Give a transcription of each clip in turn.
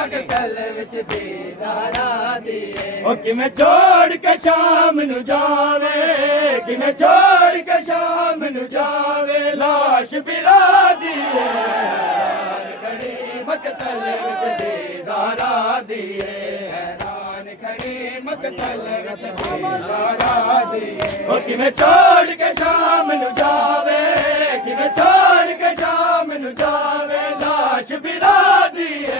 ਮਕਤਲ ਵਿੱਚ ਦੀਦਾਰਾ ਦੀਏ ਉਹ ਕਿਵੇਂ ਛੋੜ ਕੇ ਸ਼ਾਮ ਨੂੰ ਜਾਵੇ ਕਿਵੇਂ ਛੋੜ ਕੇ ਸ਼ਾਮ ਨੂੰ ਜਾਵੇ ਲਾਸ਼ ਬਿਰਾ ਦੀਏ ਖੜੀ ਮਕਤਲ ਵਿੱਚ ਦੀਦਾਰਾ ਦੀਏ ਹੈਰਾਨ ਖੜੀ ਮਕਤਲ ਵਿੱਚ ਦੀਦਾਰਾ ਦੀਏ ਉਹ ਕਿਵੇਂ ਛੋੜ ਕੇ ਸ਼ਾਮ ਨੂੰ ਜਾਵੇ ਕਿਵੇਂ ਛੋੜ ਕੇ ਸ਼ਾਮ ਨੂੰ ਜਾਵੇ ਲਾਸ਼ ਬਿਰਾ ਦੀਏ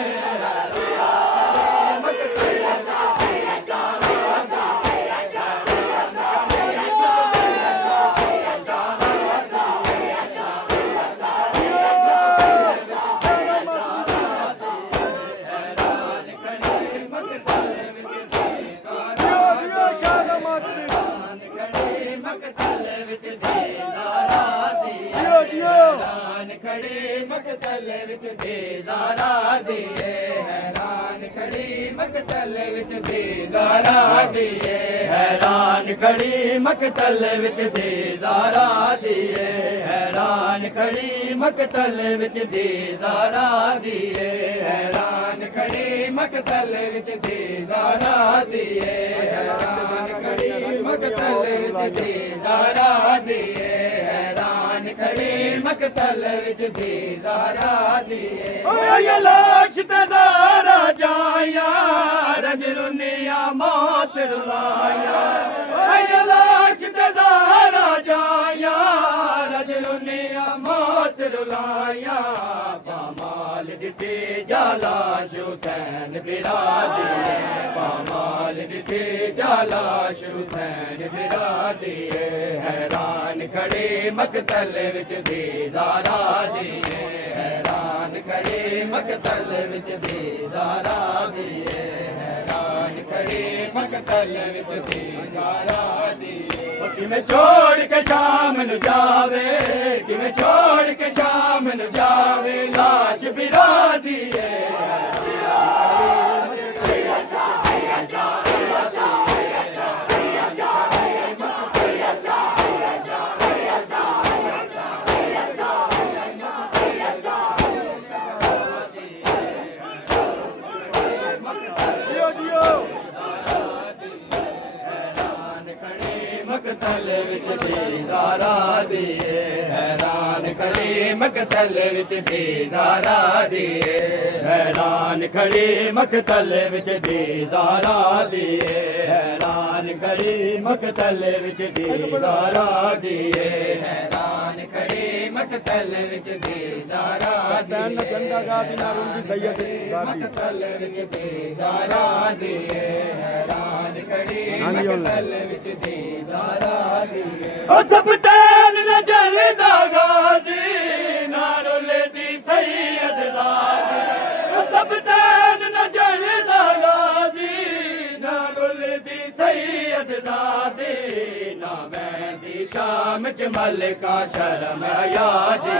ਖੜੀ ਮਕਤਲ ਵਿੱਚ ਦੀਦਾਰਾ ਦੀਏ ਹੈਰਾਨ ਖੜੀ ਮਕਤਲ ਵਿੱਚ ਦੀਦਾਰਾ ਦੀਏ हैरान खड़ी मकतल विच दीदारा दिए हैरान खड़ी मकतल विच दीदारा दिए ਹੈਰਾਨ ਖੜੀ ਮਕਤਲ ਵਿੱਚ ਦੀਦਾਰਾ ਦੀਏ ਹੈਰਾਨ ਖੜੀ ਮਕਤਲ ਵਿੱਚ ਦੀਦਾਰਾ ਦੀਏ ਹੈਰਾਨ ਖੜੀ ਮਕਤਲ ਵਿੱਚ ਦੀਦਾਰਾ ਦੀਏ ओए लाश ते ज़ारा जाया रजलुनिया मौत रुलाया ओए लाश ते ज़ारा जाया रजलुनिया मौत रुलाया पामाल डिठे जालाश हुसैन बिरादी पामाल डिठे जालाश हुसैन बिरादी हैरान खड़े मकतल विच दीदारा दिए हैरान खड़े मकतल विच दीदारा दिए हैरान खड़े मकतल विच दीदारा दिए किवें छोड़ के शाम नु जावे किवें छोड़ के शाम नु जावे लाश बिरा दिए मकतल विच दीदारा दिए हैरान खड़ी मकतल विच दीदारा दिए हैरान खड़ी मकतल विच दीदारा दिए हैरान खड़ी मकतल विच दीदारा दिए हैरान खड़ी मकतल ਵਿੱਚ ਦੀਦਾਰਾ ਦੀਏ ਮਕਤਲ ਵਿੱਚ ਦੀਦਾਰਾ ਦੀਏ ਹੈਰਾਨ ਖੜੀ ਮਕਤਲ ਵਿੱਚ ਦੀਦਾਰਾ ਦੀਏ ਉਹ ਸਭ ਤੈਨ न ਜਲਦਾ ਗਾਜ਼ੀ ਨਾ ਰੁਲਦੀ ਸੈਯਦ ਜ਼ਾਦੀ ਉਹ ਸਭ ਤੈਨ न ਜਲਦਾ ਗਾਜ਼ੀ ਨਾ ਰੁਲਦੀ ਸੈਯਦ ਜ਼ਾਦੀ ਨਾ ਮੈਂ ਦੀ ਸ਼ਾਮ ਚ ਮਲਕਾ ਸ਼ਰਮ ਹਯਾਦੀ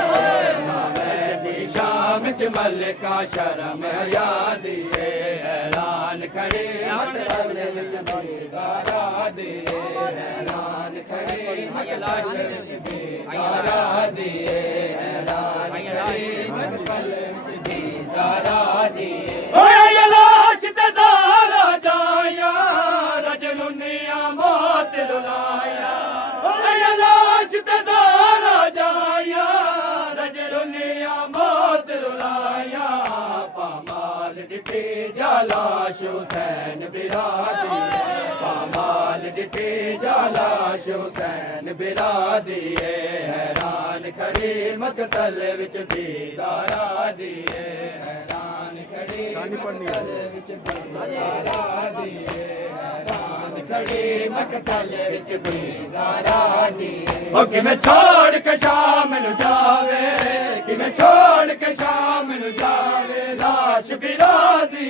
ਨਾ ਮੈਂ ਦੀ ਸ਼ਾਮ ਚ ਮਲਕਾ ਸ਼ਰਮ ਹਯਾਦੀ ਹੈਰਾਨ ਖੜੇ ਮਕਤਲ ਵਿੱਚ ਦੀਦਾਰਾ ਦੇ ਹੈਰਾਨ ਖੜੇ ਮਕਤਲ ਵਿੱਚ ਦੀਦਾਰਾ ਦੇ ਹੈਰਾਨ ਖੜੇ ਮਕਤਲ ਵਿੱਚ ਦੀਦਾਰਾ ਦੇ ਓਏ ਲਾਸ਼ ਤੇ ਜ਼ਾਰਾ ਜਾਇਆ ਰਜਲੁਨੀਆ ਮੌਤ ਦੁਲਾਇਆ ਓਏ ਲਾਸ਼ ਤੇ ਜ਼ਾਰਾ ਜਾਇਆ ਰਜਲੁਨੀਆ ਮੌਤ ਰੁਲਾਇਆ ਪਾਮਾਲ ਡਿਠੇ ਜਾਲਾਸ਼ ਹੁਸੈਨ ਬਿਰਾਦੀ पामाल डिठे जालाश हुसैन बिरादी हैरान खड़ी मकतल विच दीदारा दिए हैरान खड़ी मकतल विच दीदारा दिए हैरान खड़ी मकतल विच दीदारा दिए ओ किवें छोड़ के शाम नु जावे किवें छोड़ के शाम नु जावे लाश बिरादी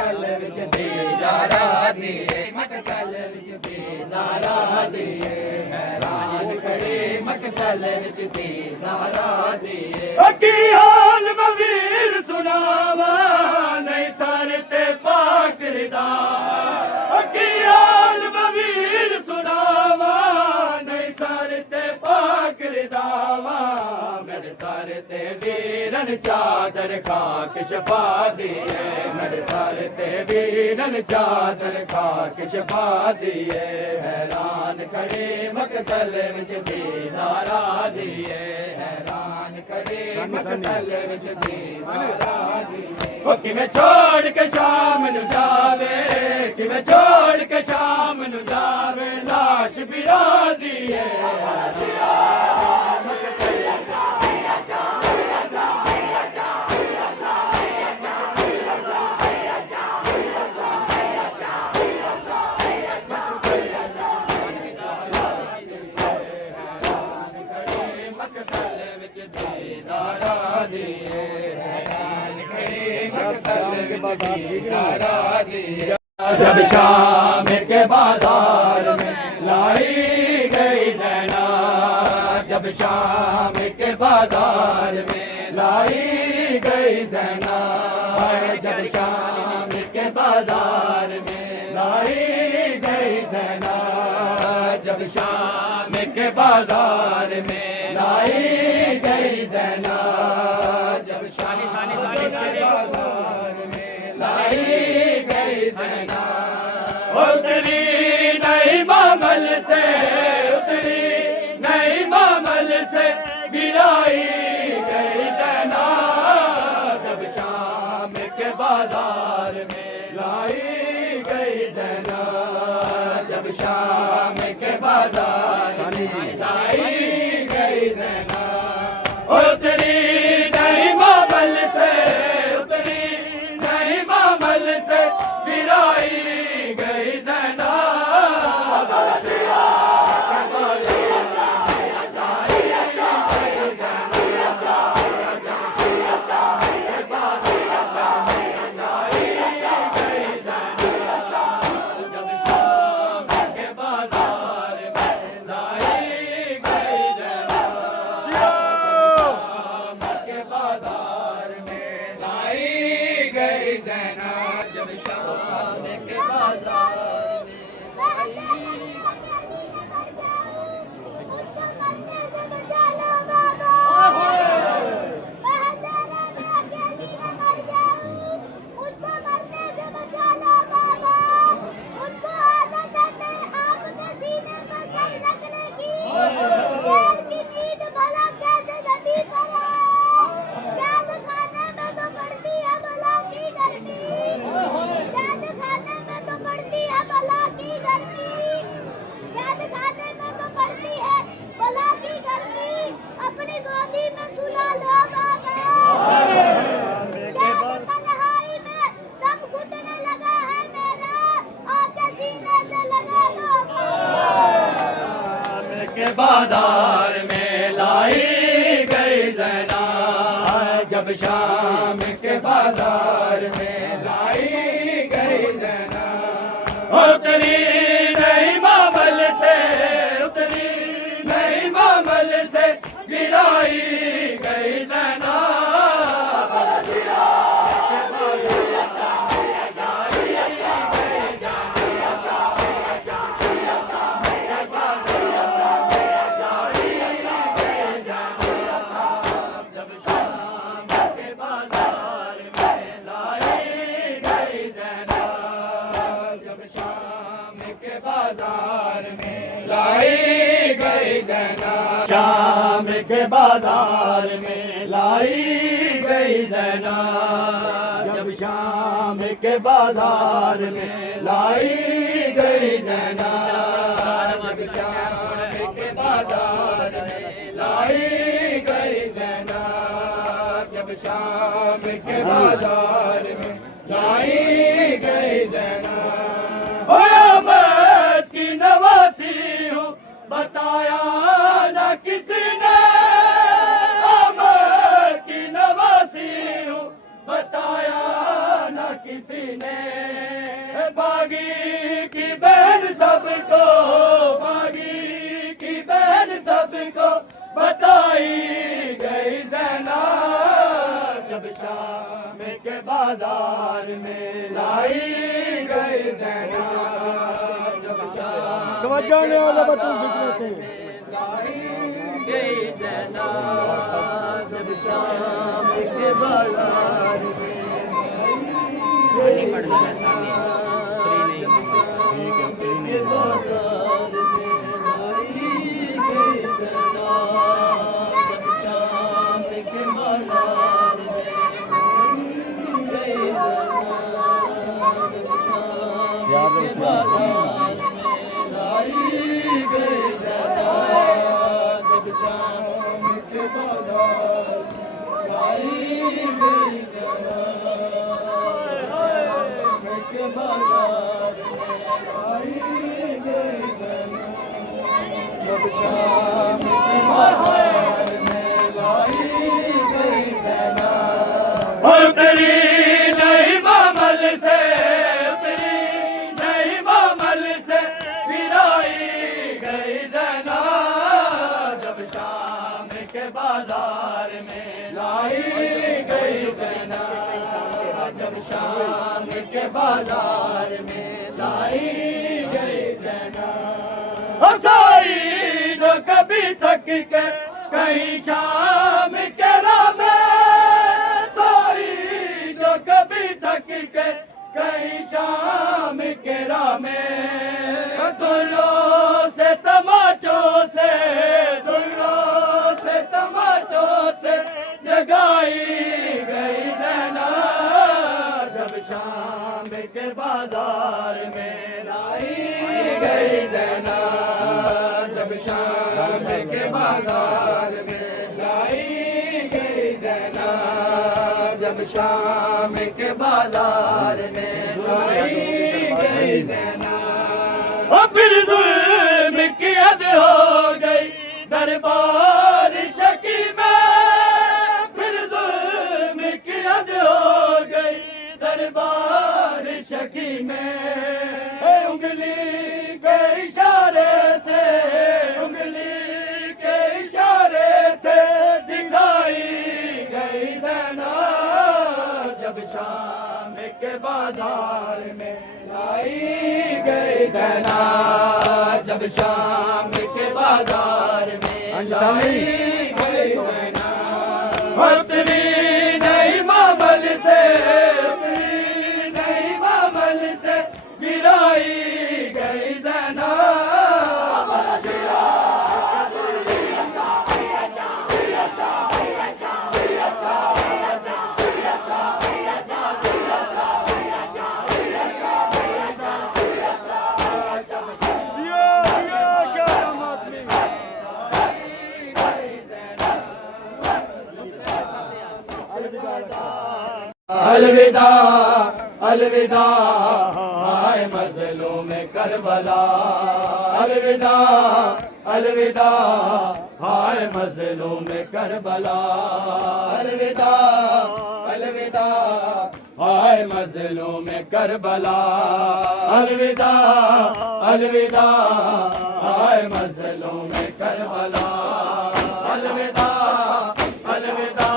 मटकल विच दीदारा दिए मटकल विच दीदारा दिए हैरान खड़ी मटकल विच दीदारा दिए की हाल मवीर सुनावा नहीं सर ते पाक रिदा की हाल मवीर सुनावा नहीं सर ते पाक रिदावा मेरे सर ते वीरन चादर खाक शफा दिए मेरे सर ते वीरन चादर खाक शफा दिए हैरान खड़े मकतल विच दीदारा दिए हैरान खड़े मकतल विच दीदारा दिए ओ किवें छोड़ के शाम नु जावे किवें छोड़ के शाम नु जावे लाश बिरा दिए जब शाम के बाजार में लाई गई ज़ैना जब शाम के बाजार में लाई गई ज़ैना जब शाम के बाजार में लाई गई ज़ैना जब शाम के बाजार में लाई गई ज़ैना जब शाम के बाजार में लाई गई ज़ैना उतरी नहीं मामल से उतरी नहीं मामल से गिराई गई ज़ैना जब शाम के बाजार में लाई गई ज़ैना जब शाम के बाजार में लाई गई ज़ैना उतरी नहीं मामल से उतरी नहीं मामल से गिराई गई ज़ैना जब शाम के बाजार बाजार में लाई गई ज़ैना जब शाम के बाजार में लाई गई ज़ैना उतरी नहीं मामल से उतरी नहीं मामल से गिराई गई ज़ैना बाजार में लाई गई ज़ैना शाम के बाजार में लाई गई ज़ैना जब शाम के बाजार में लाई गई ज़ैना जब शाम के बाजार में लाई गई ज़ैना जब शाम के बाजार में लाई गई ज़ैना नवासी हूँ बताया न किसी ने आमद की नवासी हूँ बताया न किसी ने बागी की बहन सबको, बागी की बहन सबको बताई गई ज़ैनब, जब शाम के बाजार में लाई गई ज़ैनब, जब शाम तवज्जो ने वाला बतूल फिक्र थे गई ज़ैनब, जब शाम के बाजार में नहीं पढ़ लेना सामने फ्री नहीं उतरी नहीं मामल से, उतरी नहीं मामल से गिराई गई ज़ैनब, जब शाम के बाजार में लाई गई ज़ैनब, जब शाम के बाजार में लाई गई ज़ैनब। हंसाई जो कभी थक के कहीं शाम के राह में, सोई जो कभी थक के कहीं शाम के राह में, दुल्लों से तमाचों से, दुल्लों से तमाचों से जगाई गई ज़ैनब, जब शाम के बाजार में लाई गई ज़ैनब, जब शाम के बाजार में लाई गई ज़ैनब, जब शाम के बाजार में लाई गई ज़ैनब। और फिर जुल्म की हद हो गई दरबार शकी में, फिर जुल्म की हद हो गई दरबार शकी में, उंगली के इशारे से, उंगली के इशारे से दिखाई गई ज़ैनब, जब शाम के बाजार में लाई गई ज़ैनब, जब शाम के बाजार में लाई गई ज़ैनब। उतरी नहीं मामल से, उतरी नहीं मामल से गिराई गई ज़ैनब। अलविदा अलविदा हाय मजलूम करबला, अलविदा अलविदा हाय मजलूम करबला, अलविदा अलविदा हाय मजलूम करबला, अलविदा अलविदा हाय मजलूम करबला, अलविदा अलविदा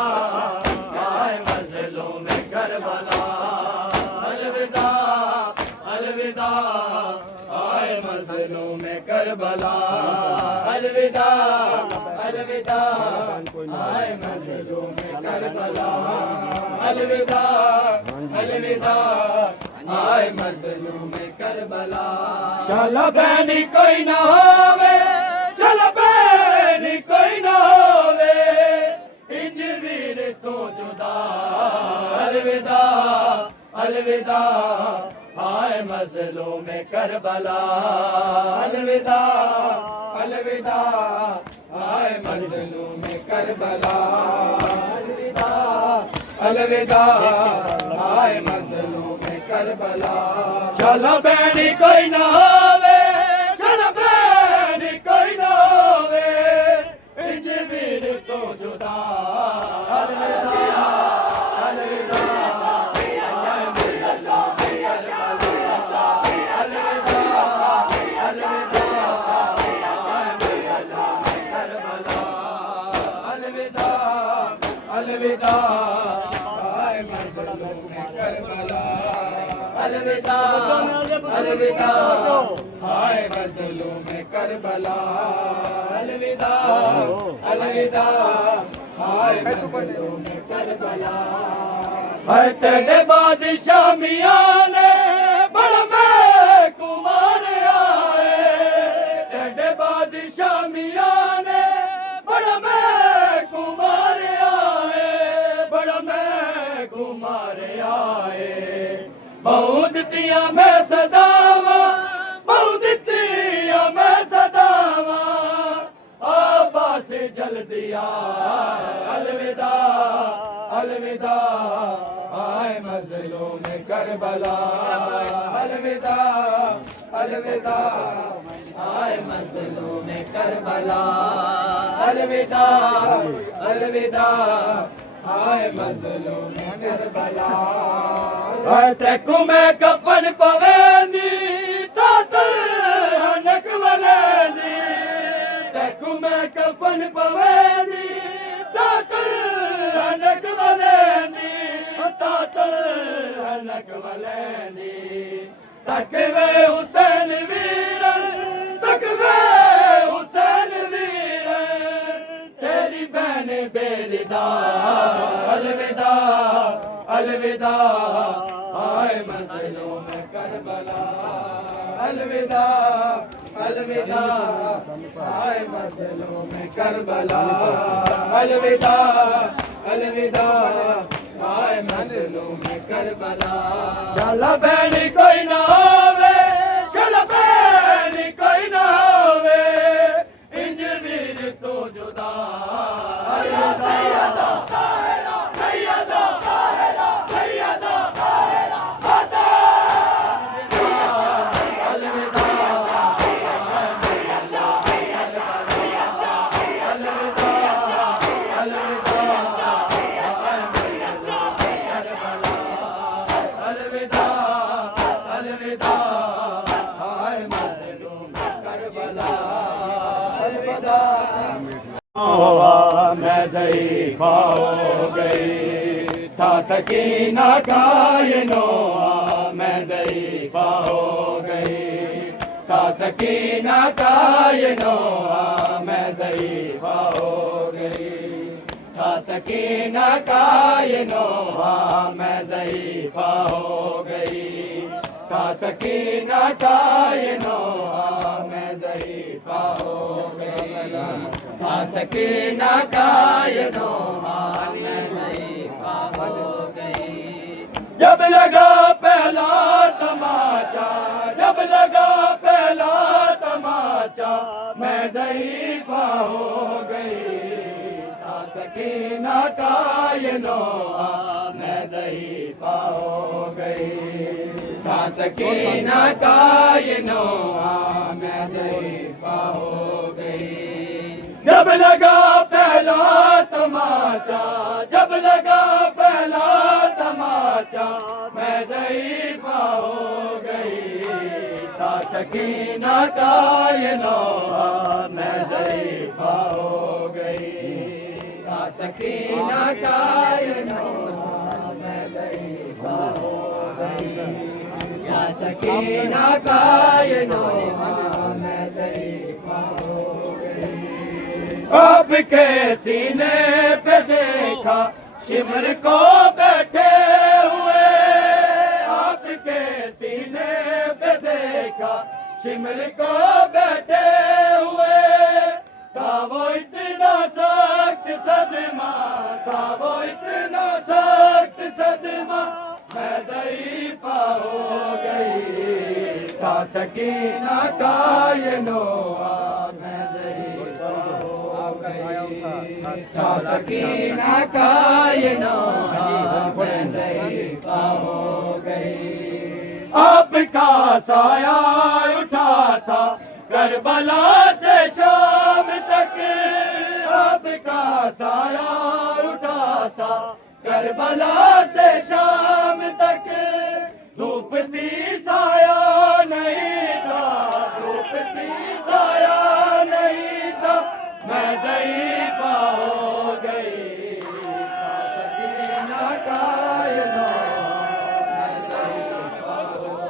हाय मजलूम करबला, अलविदा अलविदा हाय मजलूम करबला, अलविदा अलविदा हाय मजलूम करबला, अलविदा अलविदा हाय मजलूम करबला। चल बहनी कोई ना होवे, चल बहनी कोई ना होवे, इंज वीर तो जुदा, अलविदा अलविदा हाय मजलूम करबला, अलविदा अलविदा हाय मजलूम करबला, अलविदा अलविदा हाय मजलूम करबला। चलो बहनी कोई ना होवे, चलो बहनी कोई ना होवे, इंज वीर तो जुदा, अलविदा अलविदा हाय मजलूम करबला। अलविदा अलविदा हाय मजलूम करबला अलविदा अलविदा हाय मजलूम करबला हाय तेरे बादशाह मियां ने बड़ा मैं कुमार आए तेरे बादशाह मियां ने बड़ा मैं कुमार आए बड़ा मैं कुमार आए बहुत दिया मैं सदावा बहुत दिया मैं सदावा आबास जल दिया अलविदा अलविदा आए मजलूम करबला अलविदा अलविदा हाय मजलूम करबला अलविदा अलविदा हाय मजलूम करबला तैकू मैं कफन पवेंदी तातल हनक वलेंदी तैकू मैं कफन पवेंदी तातल हनक वलेंदी तातल हनक वलेंदी तकवे हुसैन वीरन तकवे हुसैन वीरन तेरी बहन बेरिदा अलविदा अलविदा हाय मजलूम करबला अलविदा अलविदा हाय मजलूम करबला अलविदा अलविदा हाय मजलूम करबला चल बहनी कोई ना होवे चल बहनी कोई ना होवे इंज वीर तो जुदा सैयदा सैयदा सैयदा अलविदा अलविदा हाय मजलूम करबला अलविदा मैं ज़ईफ़ा हो गई था सकीना का ये नोआ मैं ज़ईफ़ा हो गई था सकीना का ये नोआ मैं ज़ईफ़ा हो गई था सकीना का ये नोहा मैं ज़ईफ़ा हो गई था सकीना का ये नोहा मैं ज़ईफ़ा हो गई था सकीना का ये नोहा मैं ज़ईफ़ा हो गई जब लगा पहला तमाचा जब लगा पहला तमाचा मैं ज़ईफ़ा हो गई सकीना का ये नोआ मैं ज़ईफ़ा हो गई था सकीना का ये नोआ मैं ज़ईफ़ा हो गई जब लगा पहला तमाचा जब लगा पहला तमाचा मैं ज़ईफ़ा हो गई था सकीना का ये नोआ मैं ज़ईफ़ा हो गई सकीना का ये नोहा मैं ज़ईफ़ा हो गई या सकीना का ये नोहा मैं ज़ईफ़ा हो गई आपके सीने पे देखा शिमर को बैठे हुए आपके सीने पे देखा शिमर को बैठे हुए था वो इतना सख्त सदमा था वो इतना सख्त सदमा मैं ज़ईफ़ा हो गई था सकीना का ये नोआ मैं ज़ईफ़ा हो गई था सकीना का ये नोआ मैं ज़ईफ़ा हो गई आपका साया उठा था करबला से शाम तक आपका साया उठा था करबला से शाम तक धूप थी साया नहीं था धूप थी साया नहीं था मैं ज़ईफ़ा हो गई सकीना का ये नोआ मैं ज़ईफ़ा हो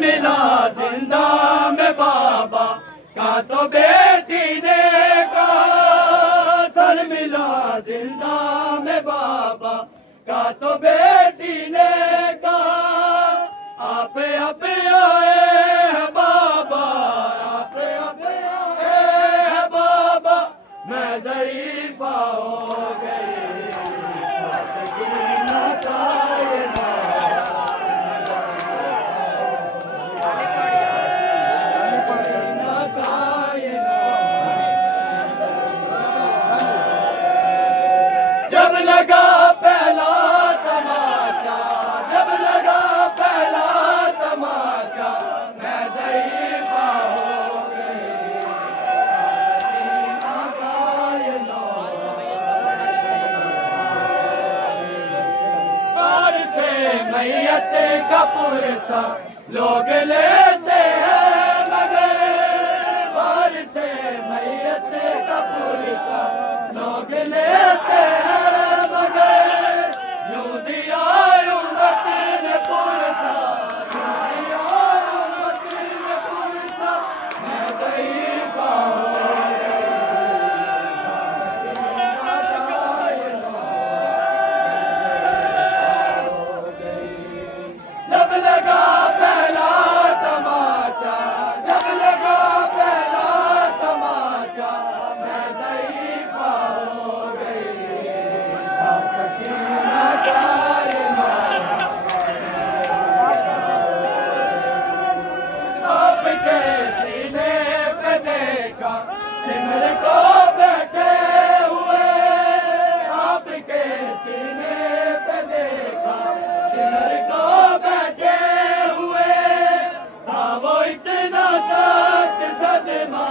मिला जिंदा में बाबा का तो बेटी ने कहा, सर मिला जिंदा में बाबा का तो बेटी ने कहा, आप अब आए हैं बाबा, आप अब आए हैं बाबा, मैं ज़रीफ़ा हो गई सकीना जब लगा पहला तमाचा, जब लगा पहला तमाचा, मैं ज़रीफ़ा हो गई सकीना बाहर से मैयत का पुरसा लोग लेते हैं मगर, बाहर से मैयत का पुरसा लोग लेते हैं मगर, यूं दिया उम्मत ने पुरसा, यूं दिया उम्मत ने पुरसा, मैं ज़रीफ़ा हो जब लगा पहला तमाचा, जब लगा पहला तमाचा, मैं ज़रीफ़ा हो गई सकीना आपके सीने पे देखा सिमर को बैठे हुए, आपके सीने पे देखा सिमर को बैठे हुए, था वो इतना सख्त सदमा,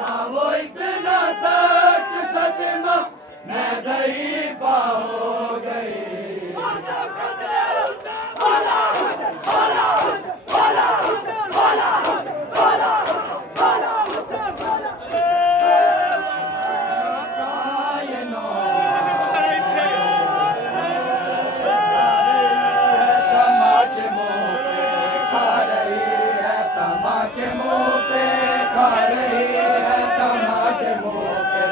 था वो इतना सख्त सदमा, मैं ज़रीफ़ा हो गई तमाचे मुँह पे खा रही है, तमाचे मुँह पे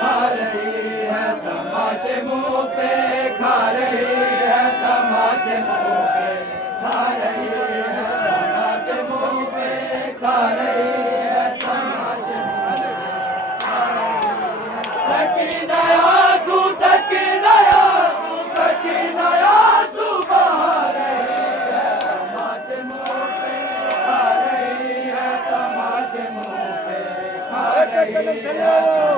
खा रही है, तमाचे मुँह पे खा रही है, तमाचे मुँह पे खा रही है, तमाचे मुँह पे खा रही है, तमाचे मुँह पे खा रही है, तमाचे सकीना आंसू, सकीना आंसू, सकीना आंसू बहा रही है, तमाचे मुँह पे खा रही है, तमाचे मुँह पे खा रही है।